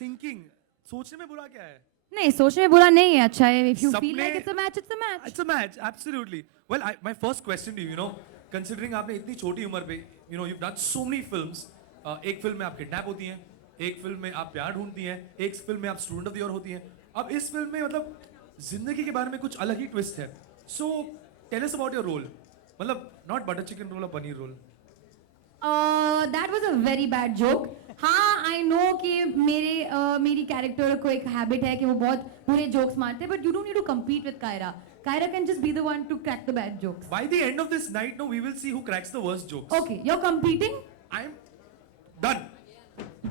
Thinking, सोचने में बुरा क्या है? नहीं, सोचने में बुरा नहीं है, अच्छा है. इफ यू फील सबने- like it's a match, it's a match. It's a match, absolutely. Well, my first question to you, considering आपने इतनी छोटी उम्र पे, you've done so many films. एक फिल्म में आप किडनैप होती हैं, एक फिल्म में आप प्यार ढूंढती हैं, एक फिल्म में आप स्टूडेंट ऑफ द ईयर होती हैं. अब इस फिल्म में मतलब जिंदगी के बारे में कुछ अलग ही ट्विस्ट है. So tell us about your role. मतलब not butter chicken roll or paneer roll. That was a very bad joke. हाँ, आई नो कि मेरी कैरेक्टर को एक हैबिट है कि वो बहुत बुरे जोक्स मारते हैं, but you don't need to compete with Kyra. Kyra can just be the one to crack the bad jokes. By the end of this night, no, we will see who cracks the worst jokes. Okay, you're competing? I'm done.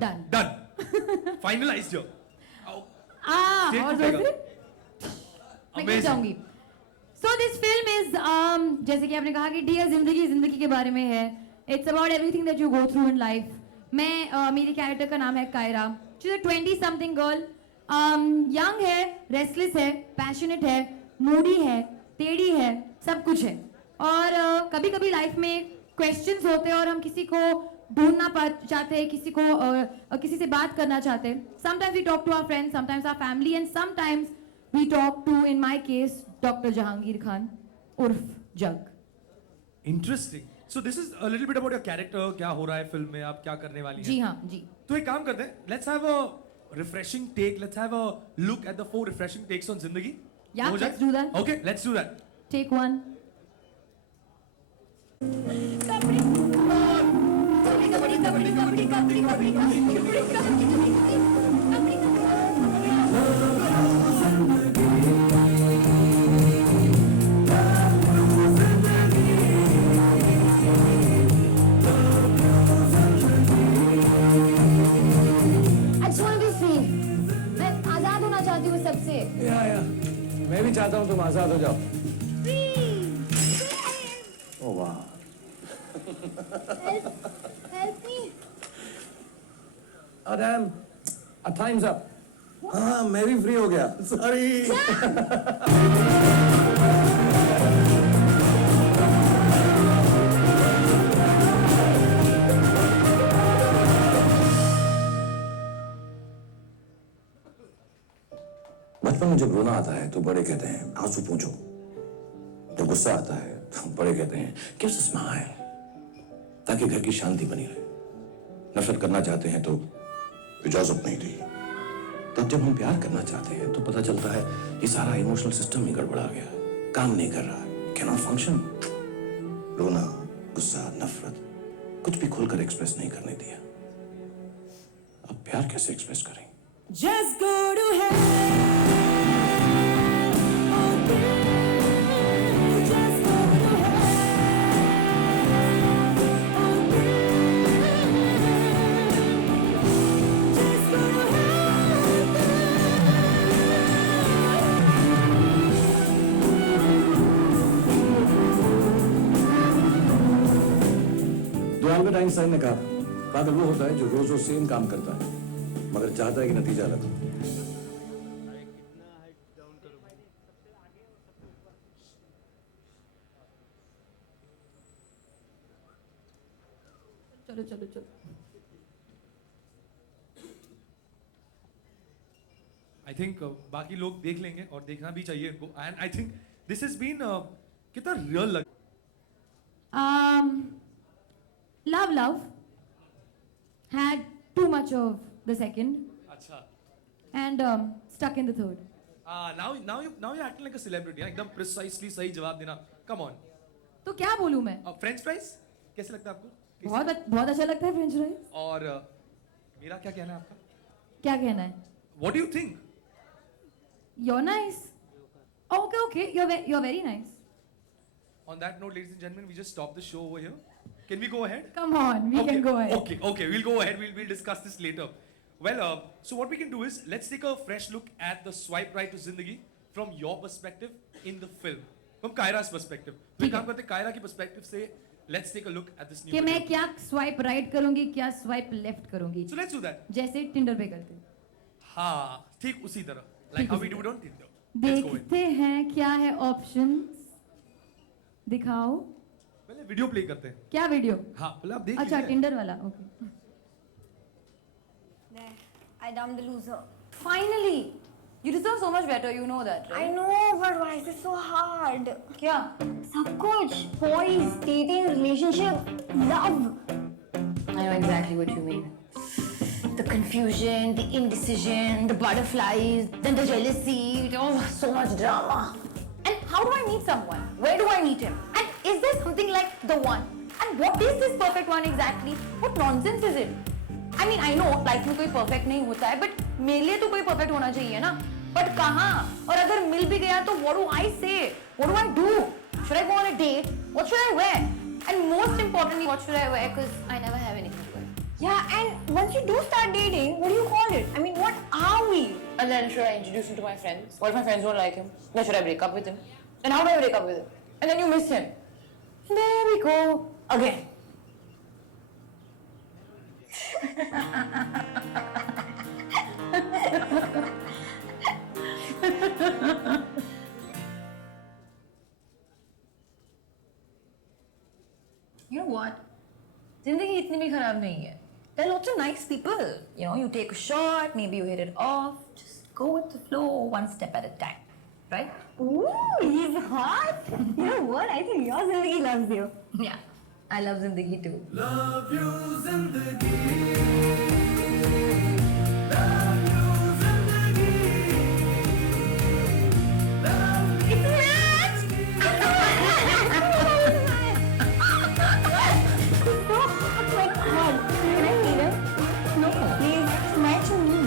Done. Done. Finalized here. Oh, State और टूटेगा. जोर से मैं क्या Amazing. चाहूंगी. So this film is जैसे कि आपने कहा कि डियर जिंदगी के बारे में है. It's about everything that you go through in life. मैं मेरी कैरेक्टर का नाम है Kyra. She's a 20-something girl. Young है, रेस्टलेस है, पैशनेट है, मूडी है, टेढ़ी है, सब कुछ है. और कभी कभी लाइफ में क्वेश्चंस होते हैं और हम किसी को ढूंढना चाहते हैं, किसी से बात करना चाहते हैं. Sometimes we talk to our friends, sometimes our family, and sometimes we talk to, in my case, Dr. Jahangir Khan, उर्फ जग. Interesting. So this is a little bit about your character. क्या हो रहा है फिल्म में, आप क्या करने वाली हैं? जी हाँ, जी. तो एक काम करते हैं. Let's have a refreshing take. Let's have a look at the 4 refreshing takes on जिंदगी. Yeah, हो जाए? let's do that. Okay, let's do that. Take one. I just want to be free. मैं आजाद होना चाहती हूँ सबसे. या मैं भी चाहता हूँ तुम आजाद हो जाओ. ओह वाह. Help me. Adam, our time's up. हाँ, मैं भी फ्री हो गया. Sorry. बचपन में जब रोना आता है तो बड़े कहते हैं आंसू पूंछो. जब गुस्सा आता है तो बड़े कहते हैं गिव अ स्माइल, ताकि घर की शांति बनी रहे. नफरत करना चाहते हैं तो इजाजत नहीं दी. तब जब हम प्यार करना चाहते हैं तो पता चलता है ये सारा इमोशनल सिस्टम ही गड़बड़ा गया है, काम नहीं कर रहा है, कैन नॉट फंक्शन. रोना, गुस्सा, नफरत कुछ भी खुलकर एक्सप्रेस नहीं करने दिया. अब प्यार कैसे एक्सप्रेस करें? Just go to hell. Just go to hell. Just go to hell. जो अल्बर्ट आइंस्टाइन ने कहा, पागल वो होता है जो रोज रोज सेम काम करता है मगर चाहता है कि नतीजा अलग हो. चलो चलो चलो. I think बाकी लोग देख लेंगे और देखना भी चाहिए इनको. And I think this has been कितना real लग. Love had too much of the second अच्छा. and stuck in the third. Now you're acting like a celebrity. एकदम precisely सही जवाब देना. Come on. तो क्या बोलूं मैं? French fries कैसे लगता है आपको? बहुत अच्छा लगता है फ्रेंच फ्राइज. और मेरा क्या कहना है आपका? क्या कहना है? What do you think? You're nice. Okay. You're very nice. On that note, ladies and gentlemen, we just stop the show over here. Can we go ahead? Come on, we can go ahead. Okay, we'll go ahead. We'll discuss this later. Well, so what we can do is let's take a fresh look at the swipe right to Zindagi from your perspective in the film, from Kyra's perspective. तो एक काम करते हैं, Kyra की perspective से let's take a look at this new कि मैं video. क्या स्वाइप राइट करूंगी, क्या स्वाइप लेफ्ट करूंगी, So let's do that. जैसे टिंडर पे करते हैं. हाँ, ठीक उसी तरह. Like how we do it on Tinder. Let's go ahead. देखते हैं क्या है ऑप्शंस. दिखाओ. पहले वीडियो प्ले करते हैं. क्या वीडियो? हाँ, पहले आप देख अच्छा, लीजिए. टिंडर वाला. Okay. I dumped the loser. Finally! You deserve so much better, you know that, I right? know, but why is it so hard? क्या? सब कुछ, boys, dating, relationship, love. I know exactly what you mean. The confusion, the indecision, the butterflies, then the jealousy. Oh, so much drama. And how do I meet someone? Where do I meet him? And is there something like the one? And what is this perfect one exactly? What nonsense is it? I mean, I know life में कोई perfect नहीं होता है, but मेरे लिए तो कोई perfect होना चाहिए ना? But कहाँ? और अगर मिल भी गया तो what do I say? What do I do? Should I go on a date? What should I wear? And most importantly, what should I wear? Because I never have anything to wear. Yeah, and once you do start dating, what do you call it? I mean, what are we? And then should I introduce him to my friends? What if my friends don't like him? Then should I break up with him? And how do I break up with him? And then you miss him. And there we go. Again. You know what? जिंदगी इतनी भी खराब नहीं है. There are lots of nice people. You know, you take a shot, maybe you hit it off. Just go with the flow, one step at a time. Right? Ooh, he's hot. You know what? I think your zindagi loves you. Yeah. I love Zindagi too. Love you, Zindagi. Love you, Zindagi. Love you. It's so hot, my God. Can I meet him? No, please. It's match me.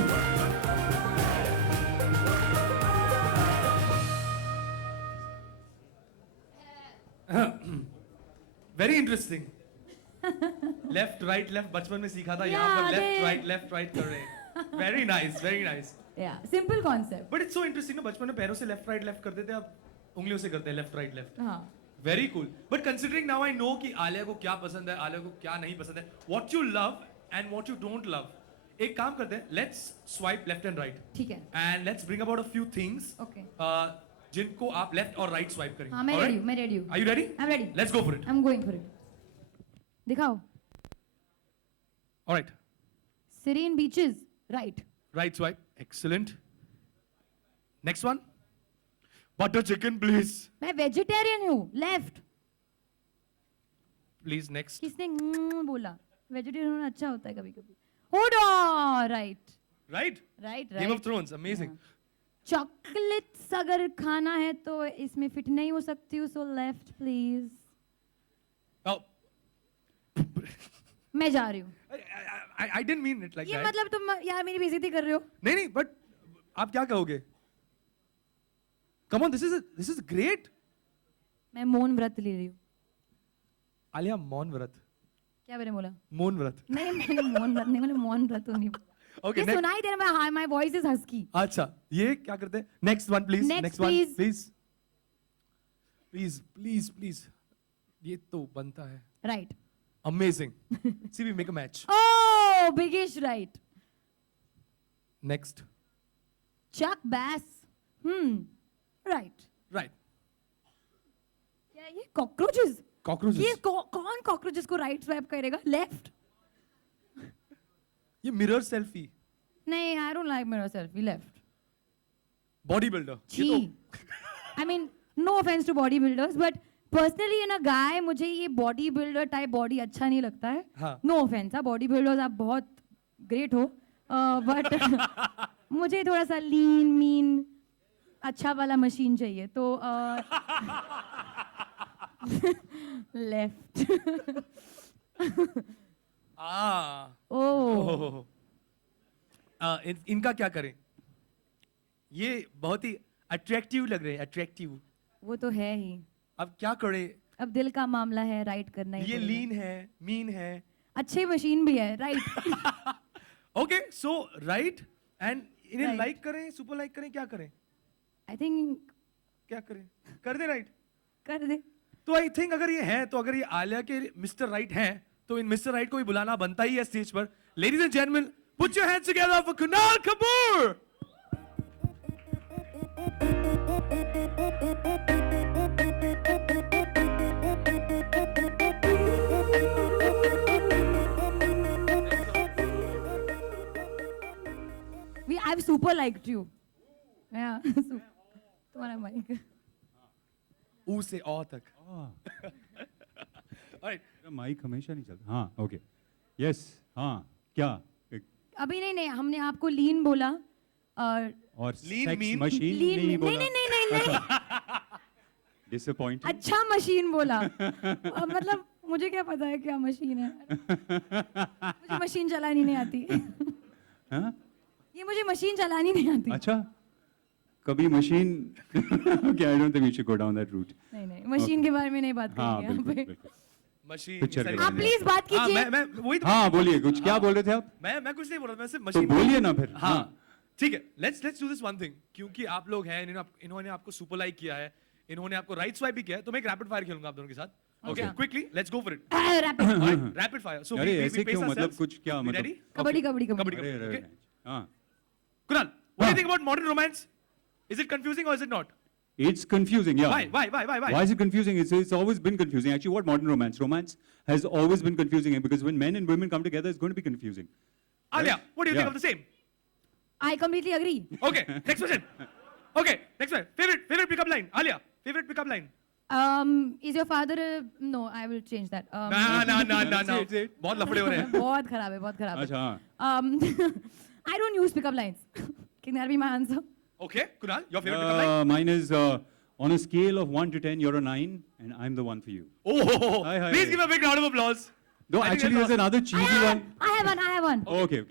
Very interesting. Left right left बचपन में सीखा था. यहाँ पर left right कर रहे हैं. Very nice, very nice. Yeah. Simple concept. But it's so interesting ना. बचपन में पैरों से लेफ्ट राइट करते थे, अब उंगलियों से करते हैं लेफ्ट राइट. हाँ. Very cool. But considering now I know कि आलिया को क्या पसंद है, आलिया को क्या नहीं पसंद है, what you love and what you don't love. एक काम करते हैं, let's swipe left and right ठीक है. And let's bring about a few things Okay. जिनको आप लेफ्ट और राइट स्वाइप करेंगे. हाँ, मैं ready हूँ, मैं ready हूँ. Are you ready? I'm ready. Let's go for it. I'm going for it. दिखाओ. Alright. Serene beaches. Right. Right swipe. Excellent. Next one. Butter chicken, please. मैं vegetarian हूँ. Left. Please, next. किसने बोला? Vegetarian होना अच्छा होता है कभी-कभी. Hold on. Right. Right? Right. Game of Thrones. Amazing. Chocolates अगर खाना है तो इसमें फिट नहीं हो सकती हूँ. So left, please. Oh. मैं जा रही हूँ. I didn't mean it like ये that. मतलब तुम यार मेरी बेइज्जती कर रहे हो. नहीं, but आप क्या कहोगे? Come on, this is great. मैं मौन व्रत ले रही हूँ. आलिया मौन व्रत. क्या मैंने बोला? मौन व्रत. नहीं, मैंने मौन व्रत नहीं, मैंने मौन व्रत नहीं. Okay, ये next. सुनाई दे रहा है. My voice is husky. अच्छा, ये क्या करते हैं? Next one, please. Next, one, please. Please. ये तो बनता है. Right. Amazing. See, we make a match. Oh, biggish right. Next. Chuck Bass. Right. Right. क्या ये cockroaches? Cockroaches. ये कौन cockroaches को right swipe करेगा? Left. ये mirror selfie. नहीं, I don't like mirror selfie. Left. Bodybuilder. Gee. I mean, no offense to bodybuilders, but personally in a guy, मुझे ये bodybuilder type body अच्छा नहीं लगता है. हाँ. No offense, हाँ bodybuilders आप बहुत great हो, but मुझे थोड़ा सा lean, mean, अच्छा वाला machine चाहिए. तो left. Oh. इनका क्या करें? ये बहुत ही अट्रैक्टिव लग रहे हैं. अट्रैक्टिव. वो तो है ही. अब क्या करें? अब दिल का मामला है, राइट करना ही ये पड़ेगा. लीन है, मीन है. अच्छी मशीन भी है, right. Okay, so right and इन्हें Right. लाइक करें, सुपर लाइक करें, क्या करें? आई थिंक क्या करें? कर दे राइट. कर दे. तो आई थिंक अगर ये है, तो अगर ये आलिया के मिस्टर राइट हैं, तो इन मिस्टर राइट को भी बुलाना बनता ही है स्टेज पर. Ladies and gentleman, put your hands together for Kunal Kapoor. I've super liked you. Yeah. तुम्हारा mic. ऊ से औ तक. Alright. माइक हमेशा नहीं चलता. हाँ, ओके. यस, हाँ, क्या? अभी नहीं हमने आपको लीन बोला और और Lean सेक्स mean? मशीन लीन नहीं बोला. नहीं. डिसअपॉइंटिंग. अच्छा मशीन बोला. मतलब मुझे क्या पता है क्या मशीन है. मुझे मशीन चलानी नहीं आती. हाँ? ये मुझे मशीन चलानी नहीं आती. अच्छा. कभी machine. Okay, I don't think we should go down that route. नहीं मशीन के बारे में नहीं बात हाँ, करेंगे यहाँ बिल्कुल, पे. बिल्कुल. मशीन. Picture के आप बारे में. प्लीज बात हाँ, कीजिए. मैं वही तो. हाँ, बोलिए कुछ. क्या बोल रहे थे आप? मैं कुछ नहीं बोल रहा. मैं सिर्फ तो मशीन. बोलिए ना फिर. हाँ. ठीक है. Let's do this one thing. क्योंकि आप लोग हैं, इन्होंने आपको सुपर लाइक किया है, इन्होंने आपको राइट स्वाइप भी किया है, तो मैं एक रैपिड फायर खेलूंगा आप दोनों के साथ. Okay, quickly, let's go for it. Rapid. Rapid fire. So अरे we ऐसे pace क्यों? मतलब ourselves. कुछ क्या We मतलब? ready? कबड्डी Okay. कबड्डी कबड्डी कबड्डी. अरे, Okay. हाँ. Kunal, what do you think about modern romance? Is it confusing or is it not? It's confusing, yeah. Why? Why is it confusing? It's always been confusing. Actually, what modern romance? Romance has always been confusing because when men and women come together, it's going to be confusing. Alia, Right? what do you think Yeah. of the same? I completely agree. Okay, next question. Okay, next one. Favorite pickup line. Alia, favorite pickup line. Is your father no, I will change that. ना. Say it. बहुत लफड़े हो रहे हैं. बहुत खराब है, बहुत खराब है. अच्छा, हाँ. I don't use pickup lines. Can that be my answer? Okay, Kunal, your favorite pickup line? Mine is on a scale of 1 to 10, you're a 9, and I'm the one for you. Oh, Hi. please give a big round of applause. Though I think actually, that's there's awesome. another cheesy one. I have one. Okay.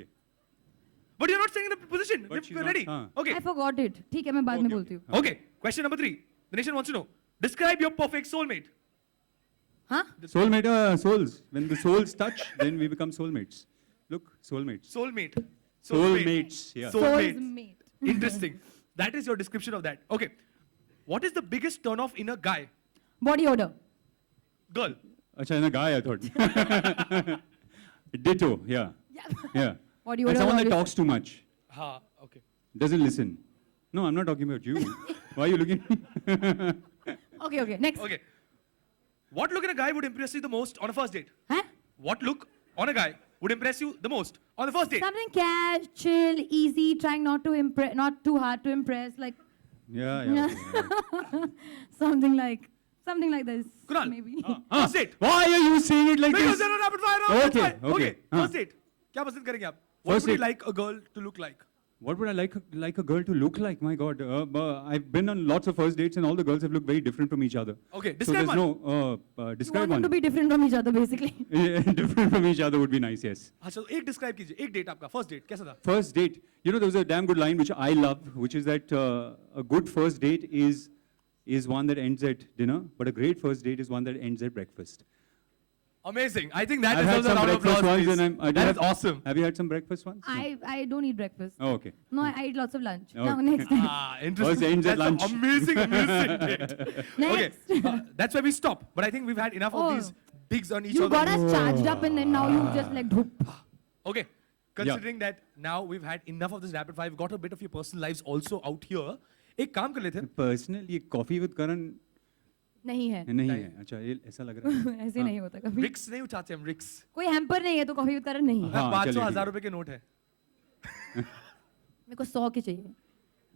But you're not staying in the position. But she's We're not, ready. हाँ. Okay. I forgot it. ठीक है मैं बाद में बोलती हूँ. Okay. Question number 3. The nation wants to know. Describe your perfect soulmate. हाँ? Soulmate, souls. When the souls touch, then we become soulmates. Look, soulmates. Soulmate. Soulmates, yeah. Soulmates. Soulmate. Interesting. That is your description of that. Okay. What is the biggest turn off in a guy? Body odor. Girl. Acha, in a guy, I thought. Ditto, yeah. Yeah. Body And odor. someone that always- talks too much. Ha. Okay. Doesn't listen. No, I'm not talking about you. Why are you looking? Okay. Next. Okay. What look in a guy would impress you the most on a first date? Huh? What look on a guy would impress you the most on the first date? Something cash, chill, easy, trying not to impress, not too hard to impress, like Yeah. something like this. Kunal. Maybe. First date. Why are you saying it like Because this? they're not rapid fire round. that's Okay, why. okay. First date. क्या पसंद करेंगे आप? What First would you date. like a girl to look like? What would I like a girl to look like? My God, I've been on lots of first dates, and all the girls have looked very different from each other. Okay, So describe there's one. no You describe want them one. to be different from each other, basically. Yeah, different from each other would be nice. Yes. हाँ चलो एक describe कीजिए. एक date आपका first date कैसा था? First date. You know, there was a damn good line which I love, which is that a good first date is one that ends at dinner, but a great first date is one that ends at breakfast. Amazing. I think that I've had deserves a some round of breakfast applause, once, please. and That is awesome. Have you had some breakfast once? No. I don't eat breakfast. Oh, okay. No, I eat lots of lunch. Oh. Now, next time. Ah, interesting. First ends at That's an lunch. amazing date. Okay, Next. that's where we stop. But I think we've had enough Oh. of these digs on each You other. got us charged up and then now you just like dhoop. Okay, considering that now we've had enough of this rapid fire, we've got a bit of your personal lives also out here. एक काम कर लेते हैं. Personal, ये coffee with Karan नहीं है. नहीं है. अच्छा, ये ऐसा लग रहा है. ऐसे नहीं होता कभी. रिक्स नहीं उठाते हम रिक्स. कोई हैम्पर नहीं है तो कॉफी विद करण नहीं है. हाँ, 500 चलिए, हजार ठीक रुपए के नोट है. मेरे को 100 के चाहिए.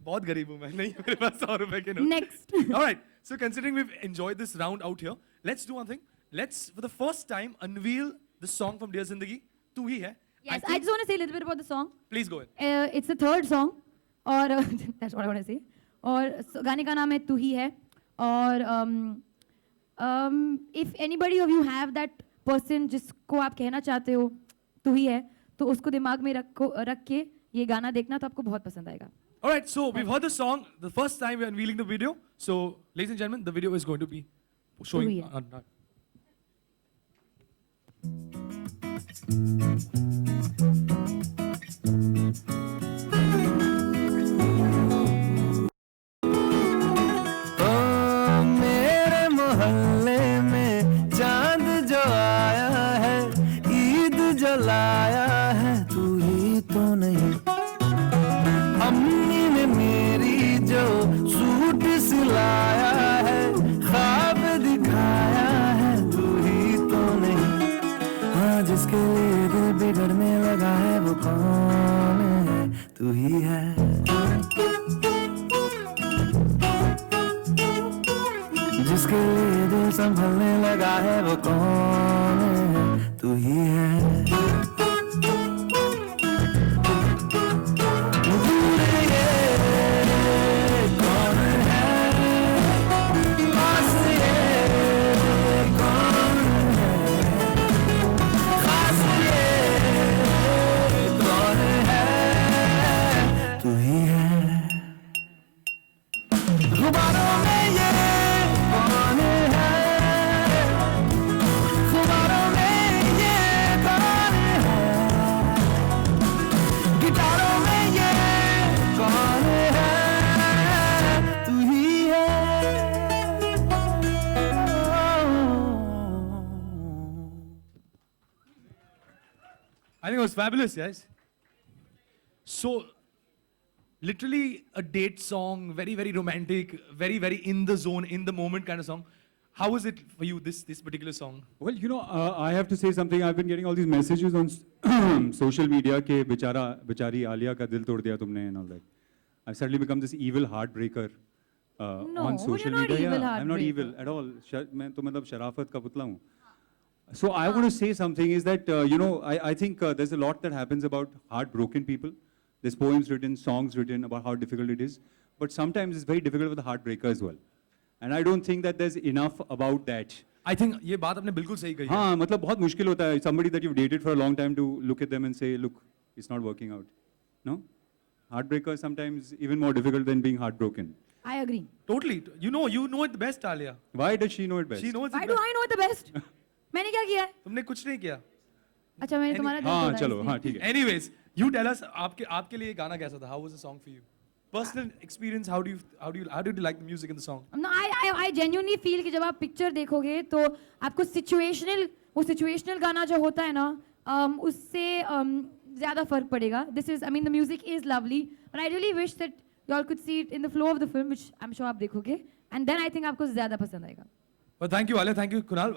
बहुत गरीब हूँ मैं. नहीं मेरे पास 100 रुपए के note. Next. All right. So considering we've enjoyed this round out here, let's do one thing. Let's for the first time unveil the song from Dear Zindagi. तू ही है. Yes, I just want to say a little bit about the song. Please go in. It's the third song और that's what I want to say. और गाने का नाम है तू ही है और if anybody of you have that person जिसको आप कहना चाहते हो तू ही है तो उसको दिमाग में रख के ये गाना देखना तो आपको बहुत पसंद आएगा. All right. So we've heard the song. The first time we're unveiling the video. So ladies and gentlemen, the video is going to be showing. ही है. मेरे मोहल्ले में चांद जो आया है ईद जो लाया है तू ही तो नहीं अम्मी ने मेरी जो सूट सिलाया है ख्वाब दिखाया है तू ही तो नहीं हाँ जिसके लिए दिल बिगड़ा के लिए दिल संभलने लगा है वो कौन है, तू ही है। दूर ये कौन है, पास ये कौन है, खास ये कौन है, तू ही है। गुबारों में ये कौन है, गुबारों में ये कौन है, गिटारों में ये कौन है, तू ही है। I think it was fabulous, guys. So, literally a date song, very, very romantic, very, very in the zone, in the moment kind of song. How was it for you, this particular song? Well, you know, I have to say something. I've been getting all these messages on social media ke bichari Alia ka dil tod diya tumne and all that. I've suddenly become this evil heartbreaker No, on you're social not media. evil I'm not heartbreaker. evil at all. मैं तो मतलब शराफत का पुतला हूँ. So I want to say something is that, you know, I think there's a lot that happens about heartbroken people. There's poems written, songs written about how difficult it is. But sometimes it's very difficult for the heartbreaker as well. And I don't think that there's enough about that. I think ये बात आपने बिल्कुल सही कही है. हाँ, मतलब बहुत मुश्किल होता है. Somebody that you've dated for a long time to look at them and say, look, it's not working out. No? Heartbreaker is sometimes even more difficult than being heartbroken. I agree. Totally. You know it the best, Alia. Why does she know it best? She knows Why it do best. I know it the best? मैंने क्या किया है? तुमने कुछ नहीं किया. अच्छा मैंने तुम्हारा दिल हाँ, तोड़ा चलो, इसलिए। हाँ, ठीक है. Anyways, you tell us आपके लिए ये गाना कैसा था? How was the song for you? Personal experience. How did you like the music in the song? No, I genuinely feel कि जब आप पिक्चर देखोगे तो आपको सिचुएशनल गाना जो होता है ना उससे ज़्यादा फर्क पड़ेगा. I mean, the music is lovely, but I really wish that y'all could see it in the flow of the film, which I'm sure आप देखोगे, and then I think आपको ज़्यादा पसंद आएगा. Well, thank you, Alia. Thank you, Kunal.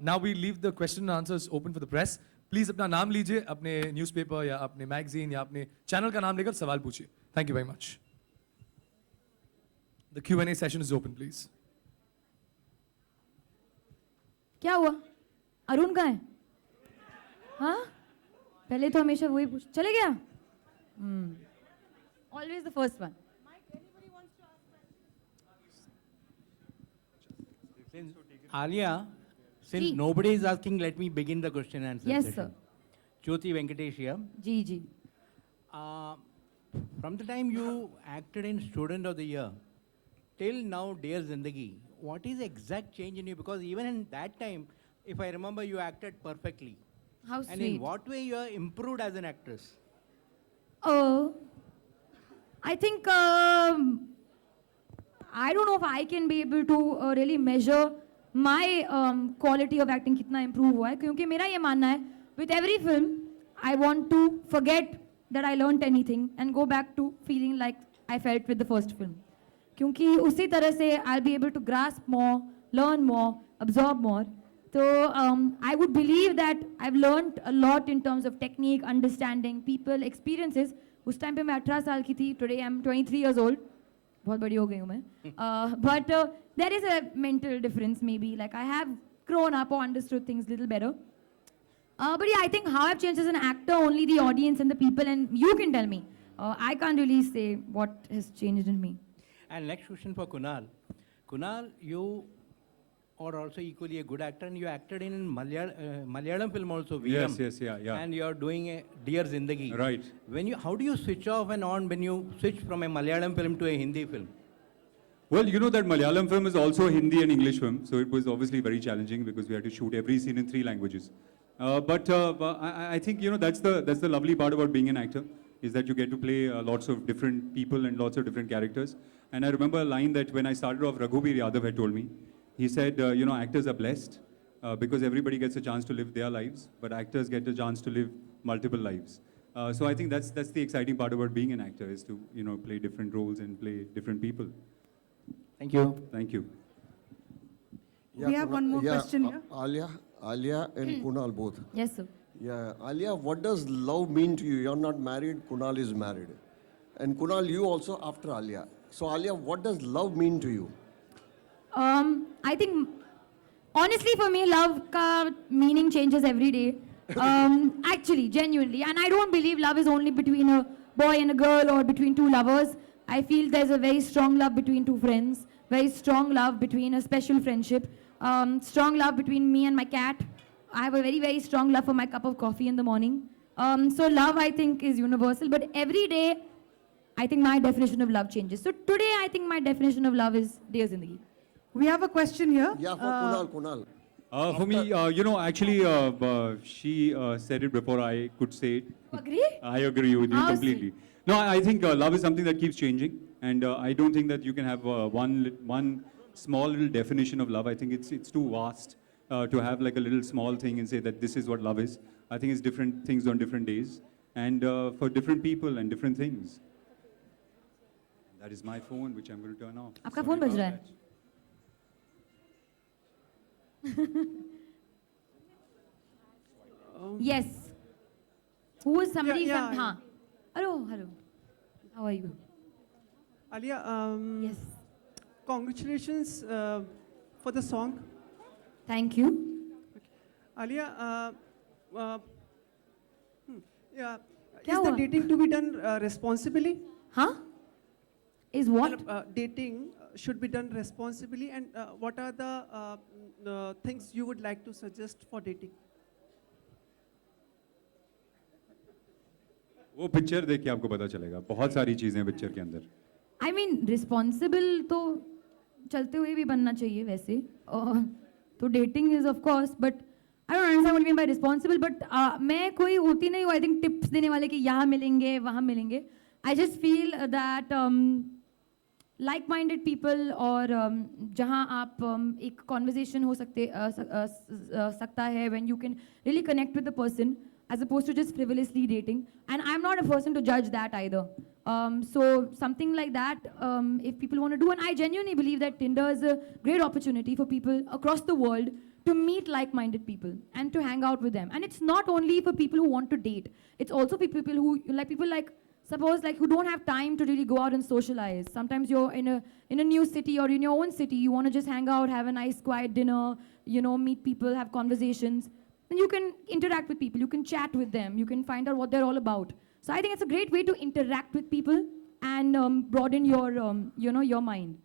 Now we leave the question and answers open for the press. Please अपना नाम लीजिए, अपने न्यूज़पेपर या अपने मैगजीन या अपने चैनल का नाम लेकर सवाल पूछिए. Thank you very much. The Q&A session is open, please. क्या हुआ? अरुण कहाँ है? हाँ? पहले तो हमेशा वही पूछ चले गया? Always the first one. Alia, since Ji. nobody is asking, let me begin the question and answer Yes, session. sir. Jyoti Venkatesh here. Ji ji. From the time you acted in Student of the Year till now, Dear Zindagi, what is the exact change in you? Because even in that time, if I remember, you acted perfectly. How And in sweet. what way you are improved as an actress? I think I don't know if I can be able to really measure my quality of acting कितना improve हुआ है क्योंकि मेरा ये मानना है with every film I want to forget that I learnt anything and go back to feeling like I felt with the first film क्योंकि उसी तरह से I'll be able to grasp more, learn more, absorb more. So I would believe that I've learned a lot in terms of technique, understanding, people, experiences. उस time पे मैं 18 साल की थी. Today I'm 23 years old. बहुत बड़ी हो गई हूँ मैं. But there is a mental difference maybe. Like I have grown up or understood things a little better. But yeah, I think how I've changed as an actor, only the audience and the people, and you can tell me. I can't really say what has changed in me. And next question for Kunal. Kunal, you are also equally a good actor, and you acted in Malayalam film also. Yes, Veeram. yes, yeah. And you are doing a Dear Zindagi. Right. How do you switch off and on when you switch from a Malayalam film to a Hindi film? Well, you know that Malayalam film is also a Hindi and English film, so it was obviously very challenging because we had to shoot every scene in 3 languages. But I think that's the lovely part about being an actor, is that you get to play lots of different people and lots of different characters. And I remember a line that when I started off, Raghubir Yadav had told me. He said, actors are blessed because everybody gets a chance to live their lives, but actors get a chance to live multiple lives. So I think that's the exciting part about being an actor, is to play different roles and play different people. Thank you. Thank you. We have one more question here. Alia and Kunal both. Yes, sir. Yeah, Alia, what does love mean to you? You're not married, Kunal is married. And Kunal, you also after Alia. So Alia, what does love mean to you? I think, honestly, for me, love ka meaning changes every day. Actually, genuinely. And I don't believe love is only between a boy and a girl or between two lovers. I feel there's a very strong love between two friends, very strong love between a special friendship, strong love between me and my cat. I have a very, very strong love for my cup of coffee in the morning. So love, I think, is universal. But every day, I think my definition of love changes. So today, I think my definition of love is Dear Zindagi. We have a question here. Yeah, for Kunal. For me, actually, she said it before I could say it. You agree? I agree with you How completely. No, I think love is something that keeps changing, and I don't think that you can have one small little definition of love. I think it's too vast to have like a little small thing and say that this is what love is. I think it's different things on different days, and for different people and different things. That is my phone, which I'm going to turn off. आपका Sorry phone बज about रहा है. that. Yes. Who is somebody? Yeah, yeah. Haan. Hello, hello. How are you? Alia, Yes. congratulations for the song. Thank you. Alia, yeah, क्या is the हुआ? dating to be done responsibly? Huh? Is what? Dating should be done responsibly, and what are the things you would like to suggest for dating? वो picture देख के आपको पता चलेगा. बहुत सारी चीजें पिक्चर के अंदर. I mean, responsible तो चलते हुए भी बनना चाहिए वैसे. तो dating is of course, but I don't understand what you mean by responsible. But मैं कोई होती नहीं हूँ. I think tips देने वाले कि यहाँ मिलेंगे, वहाँ मिलेंगे. I just feel that like-minded people और जहाँ आप एक conversation हो सकता है when you can really connect with the person as opposed to just frivolously dating. And I'm not a person to judge that either. So something like that, if people want to do, and I genuinely believe that Tinder is a great opportunity for people across the world to meet like-minded people and to hang out with them. And it's not only for people who want to date. It's also for people who suppose who don't have time to really go out and socialize. Sometimes you're in a new city or in your own city, you want to just hang out, have a nice quiet dinner, meet people, have conversations. And you can interact with people, you can chat with them, you can find out what they're all about. So I think it's a great way to interact with people and broaden your, your mind.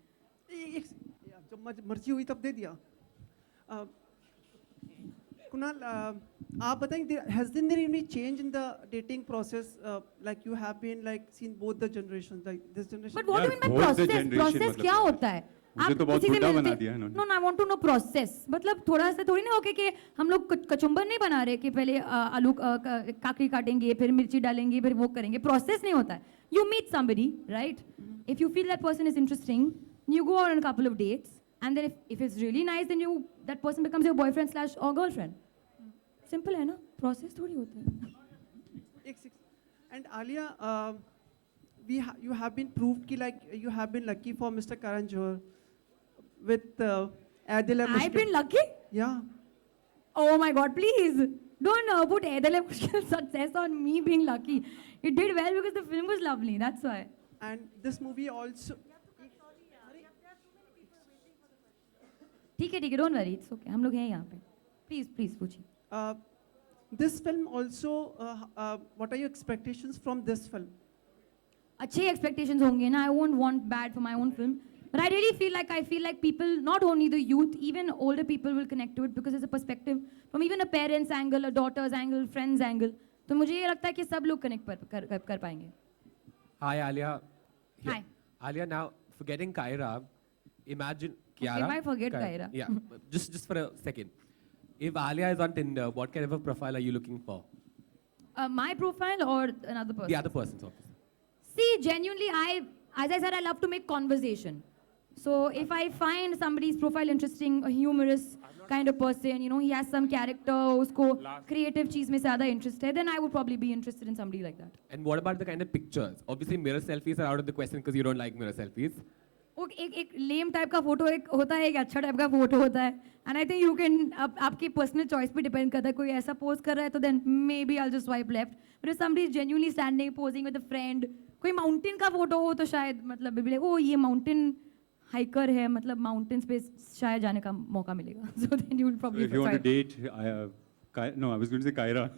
जब मर्जी हुई तब दे दिया. Kunal, आप बताएं, has there been any change in the dating process? Like you have been seen both the generations, like this generation. But what do you mean by both the process? generation Process मतलब क्या क्या? होता है? मुझे तो बहुत किसी से बुड्ढा मिलते- बना दिया इन्होंने. No, I want to know process. मतलब थोड़ा सा थोड़ी ना होके कि हम लोग कचुम्बर नहीं बना रहे कि पहले आलू काकड़ी काटेंगे, फिर मिर्ची डालेंगे, फिर वो करेंगे. Process नहीं होता है. You meet somebody, right? If you feel that person is interesting, you go on a couple of dates, and then if it's really nice, then that person becomes your boyfriend / or girlfriend. Simple है ना? Process थोड़ी होता है. And Alia, you have been proved ki you have been lucky for Mr. Karan Johar with Adil I've been lucky? Yeah. Oh my God, please. Don't put Aidal Mushkil success on me being lucky. It did well because the film was lovely, that's why. And this movie also. ठीक है, don't worry, it's okay. हम लोग हैं यहाँ पे. Please, पूछिए. This film also, what are your expectations from this film? अच्छे expectations होंगे ना. I won't want bad for my own film. But I really feel like people, not only the youth, even older people will connect to it because it's a perspective from even a parent's angle, a daughter's angle, friend's angle. तो मुझे ये लगता है कि सब लोग connect कर पाएंगे. Hi, Alia. Here. Hi. Alia, now, forgetting Kaira, imagine Kiara. Okay, why forget Kaira? Yeah, just for a second. If Alia is on Tinder, what kind of a profile are you looking for? My profile or another person? The other person's, obviously. See, genuinely, as I said, I love to make conversation. So if I find somebody's profile interesting, a humorous kind of person, he has some character, usko creative cheez mein zyada interest hai, then I would probably be interested in somebody like that. And what about the kind of pictures? Obviously, mirror selfies are out of the question because you don't like mirror selfies. एक lame type का photo एक होता है, एक अच्छा type का photo होता है. And I think you can, आपकी पर्सनल चॉइस पे डिपेंड करता है. कोई ऐसा पोज कर रहा है तो then maybe I'll just swipe left. But if somebody is genuinely standing, posing with a friend, कोई माउंटेन का फोटो हो तो शायद मतलब ओ ये माउंटेन हाइकर है, मतलब माउंटेन्स पे शायद जाने का मौका मिलेगा. So then you will probably If you want to decide. date, no, I was going to say Kyra.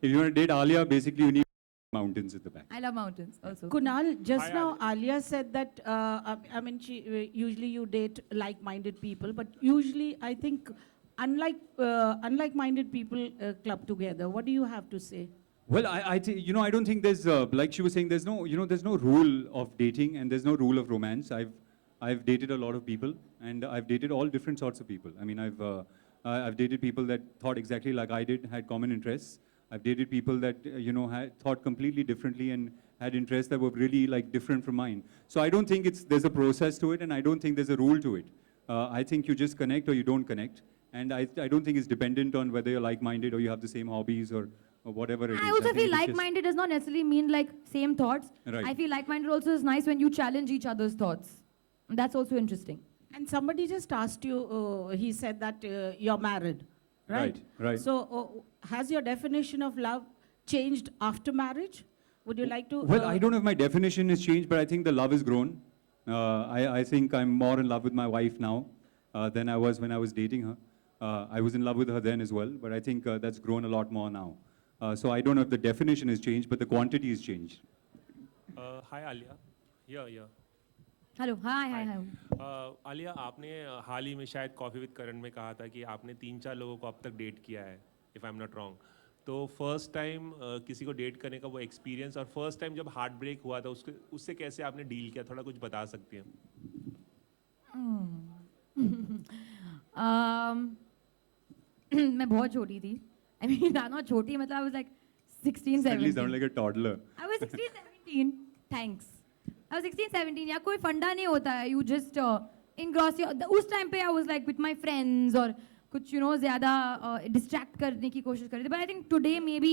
If you want to date Alia, basically you need mountains at the back. I love mountains also. Kunal, just now Alia said that, I mean, usually you date like-minded people, but usually I think unlike-minded people club together. What do you have to say? Well, I think, you know, I don't think there's, like she was saying, there's no, you know, there's no rule of dating and there's no rule of romance. I've dated a lot of people and I've dated all different sorts of people. I mean, I've dated people that thought exactly like I did, had common interests. I've dated people that, you know, had thought completely differently and had interests that were really like different from mine. So I don't think there's a process to it and I don't think there's a rule to it. I think you just connect or you don't connect. And I don't think it's dependent on whether you're like-minded or you have the same hobbies or whatever it is. I also think feel it's just- like-minded does not necessarily mean like same thoughts. Right. I feel like-minded also is nice when you challenge each other's thoughts. That's also interesting. And somebody just asked you, he said that you're married, right? Right. So has your definition of love changed after marriage? Would you like to? Well, I don't know if my definition has changed, but I think the love has grown. I think I'm more in love with my wife now than I was when I was dating her. I was in love with her then as well, but I think that's grown a lot more now. So I don't know if the definition has changed, but the quantity has changed. Hi Alia. Yeah. Hello. Hi. Alia आपने हाल ही में शायद coffee with करण में कहा था कि आपने 3-4 लोगों को अब तक डेट किया है, if I am not wrong. तो फर्स्ट टाइम किसी को डेट करने का वो एक्सपीरियंस और फर्स्ट टाइम जब हार्ट ब्रेक हुआ था उससे कैसे आपने डील किया, थोड़ा कुछ बता सकती हैं? मैं बहुत छोटी थी. I mean, not छोटी, मतलब I was like 16, 17. Suddenly sound like a toddler. I was 16, 17. Thanks. I was 16, 17. या कोई फंडा नहीं होता है. You just engross your. उस time पे I was like with my friends और कुछ ज़्यादा distract करने की कोशिश कर रही थी. But I think today maybe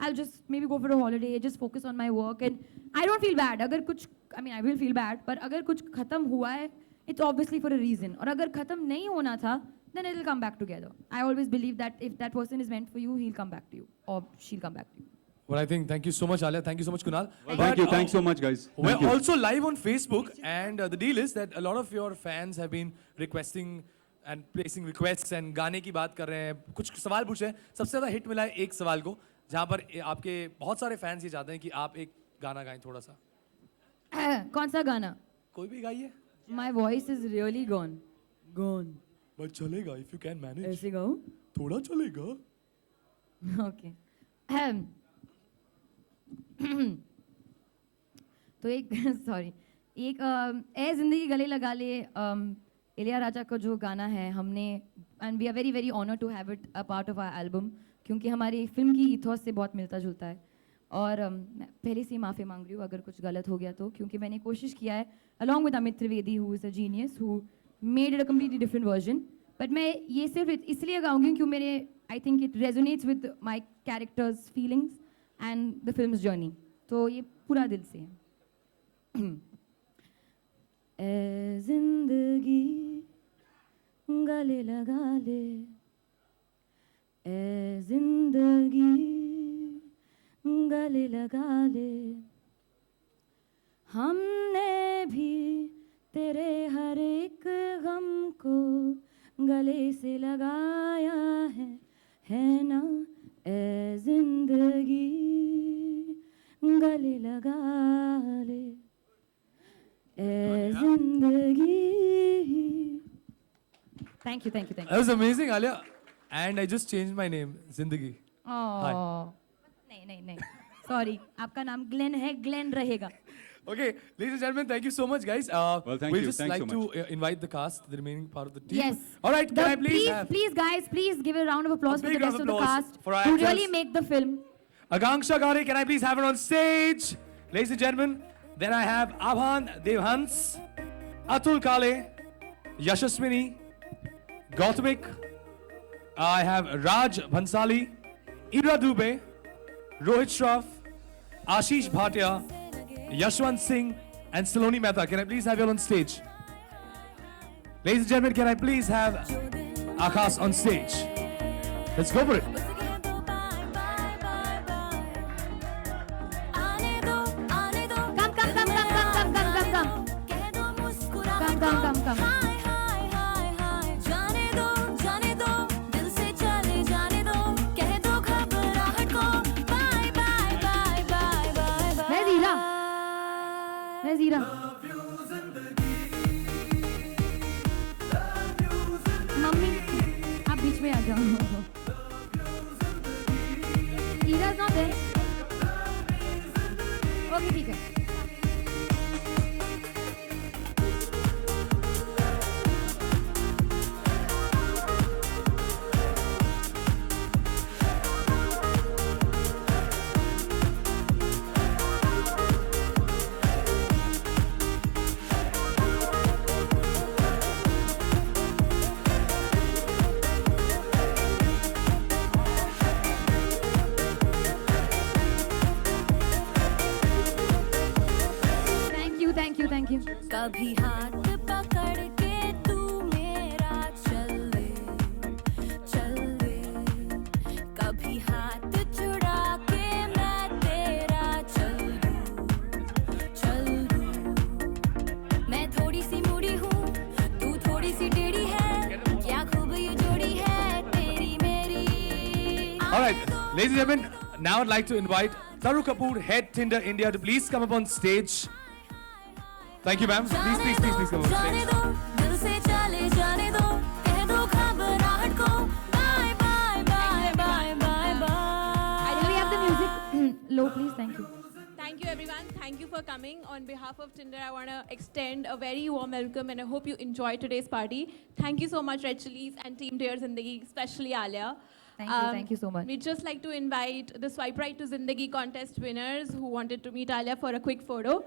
I'll just maybe go for a holiday, just focus on my work and I don't feel bad. अगर कुछ, I mean I will feel bad, पर अगर कुछ खत्म हुआ है, it's obviously for a reason. और अगर खत्म नहीं होना था, then it'll come back together. I always believe that if that person is meant for you, he'll come back to you or she'll come back to you. Well, I think thank you so much, Alia. Thank you so much, Kunal. Well, thank you. Thanks so much, guys. We're Thank you. also live on Facebook, and the deal is that a lot of your fans have been requesting and placing requests and गाने की बात कर रहे हैं. कुछ सवाल पूछे हैं. सबसे ज़्यादा हिट मिला है एक सवाल को, जहाँ पर आपके बहुत सारे फैंस ये चाहते हैं कि आप एक गाना गाएं थोड़ा सा. कौन सा गाना? कोई भी गाइए. My voice is really gone. Gone. But चलेगा if you can manage. ऐसे गाऊं? थोड़ा चलेगा. Okay. तो एक सॉरी एक ए जिंदगी गले लगा ले इलिया राजा का जो गाना है हमने and we are very very honour to have it a part of our album क्योंकि हमारी फिल्म की इथॉस से बहुत मिलता जुलता है और मैं पहले से ही माफ़ी मांग रही हूँ अगर कुछ गलत हो गया तो क्योंकि मैंने कोशिश किया है along with Amit Trivedi who is a genius who made it a completely different version but मैं ये सिर्फ इसलिए गाऊंगी क्योंकि मेरे I think it resonates with my characters feelings and the films journey तो ये पूरा दिल से है ए जिंदगी गले लगा ले ए जिंदगी गले लगा ले हमने भी तेरे हर एक गम को गले से लगाया है ना ए जिंदगी गले लगा ले ए जिंदगी Thank you. That was amazing, Alia. And I just changed my name, Zindagi. Hi. नहीं सॉरी आपका नाम ग्लेन है ग्लेन रहेगा. Okay, ladies and gentlemen, thank you so much, guys. Well, thank we'd you. just Thanks like so to invite the cast, the remaining part of the team. Yes. All right, can I please please guys, please give a round of applause A for the big round rest of of the applause cast for our who actors. really make the film. Akanksha Gare, can I please have her on stage? Ladies and gentlemen, then I have Abhan Devhans, Atul Kale, Yashaswini, Gautamik. I have Raj Bhansali, Ira Dubey, Rohit Shroff, Ashish Bhatia, Yashwant Singh, and Saloni Mehta. Can I please have you all on stage? Ladies and gentlemen, can I please have Akash on stage? Let's go for it. Come. come. जाने दो दिल से चले जाने दो कह दो घबराहट को bye bye bye bye bye bye Where's Ira? Where's Ira? मम्मी आप बीच में आ जाओ. Ira's not there. Okay, ठीक है. Thank you. कभी हाथ पकड़ के तू मेरा चल ले कभी हाथ छुड़ा के मैं तेरा चल दूं मैं थोड़ी सी मुड़ी हूँ तू थोड़ी सी टेढ़ी है क्या खूब ये जोड़ी है तेरी मेरी. All right, ladies and gentlemen, now I'd like to invite Taru Kapoor, head Tinder India, to please come up on stage. Thank you, ma'am. Please come on जाने stage. दो दिल से चले जाने दो कह दो घबराहट को bye bye bye bye bye bye. Do we have the music? Low, please. Thank you. Thank you everyone. Thank you for coming. On behalf of Tinder, I want to extend a very warm welcome and I hope you enjoyed today's party. Thank you so much Red Chillies and Team Dear Zindagi, especially Alia. Thank you so much. We'd just like to invite the Swipe Right to Zindagi contest winners who wanted to meet Alia for a quick photo.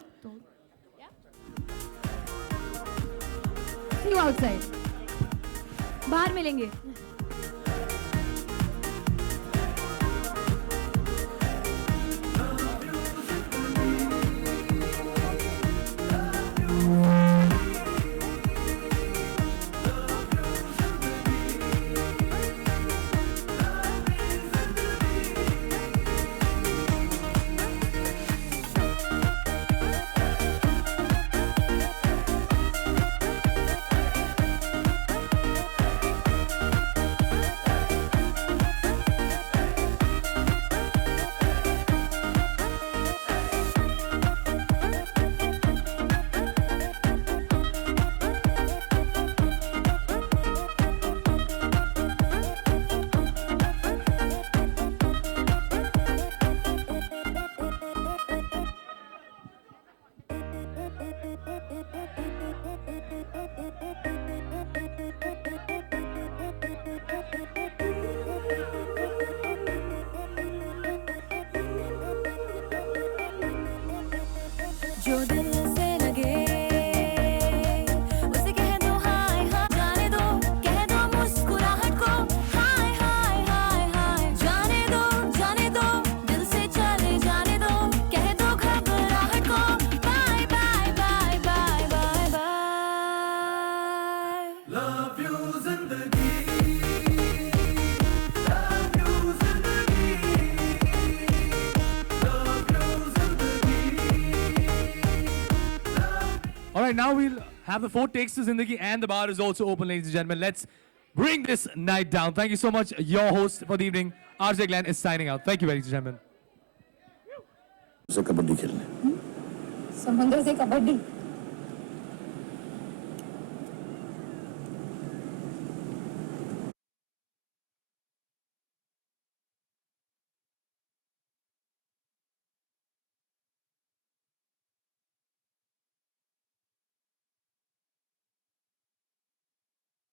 See you outside. बाहर मिलेंगे. जो दिल से लगे उसे कह दो हाय हाय जाने दो कह दो मुस्कुराहट को हाय हाय हाय हाय जाने दो दिल से चले जाने दो कह दो घबराहट को bye bye bye bye bye bye. Love you जिंदगी Love you जिंदगी Love you जिंदगी. All right, now we'll have the 4 takes to Zindagi and the bar is also open, ladies and gentlemen. Let's bring this night down. Thank you so much. Your host for the evening, RJ Glenn, is signing out. Thank you, ladies and gentlemen. Kabaddi खेलने समुद्र से कबड्डी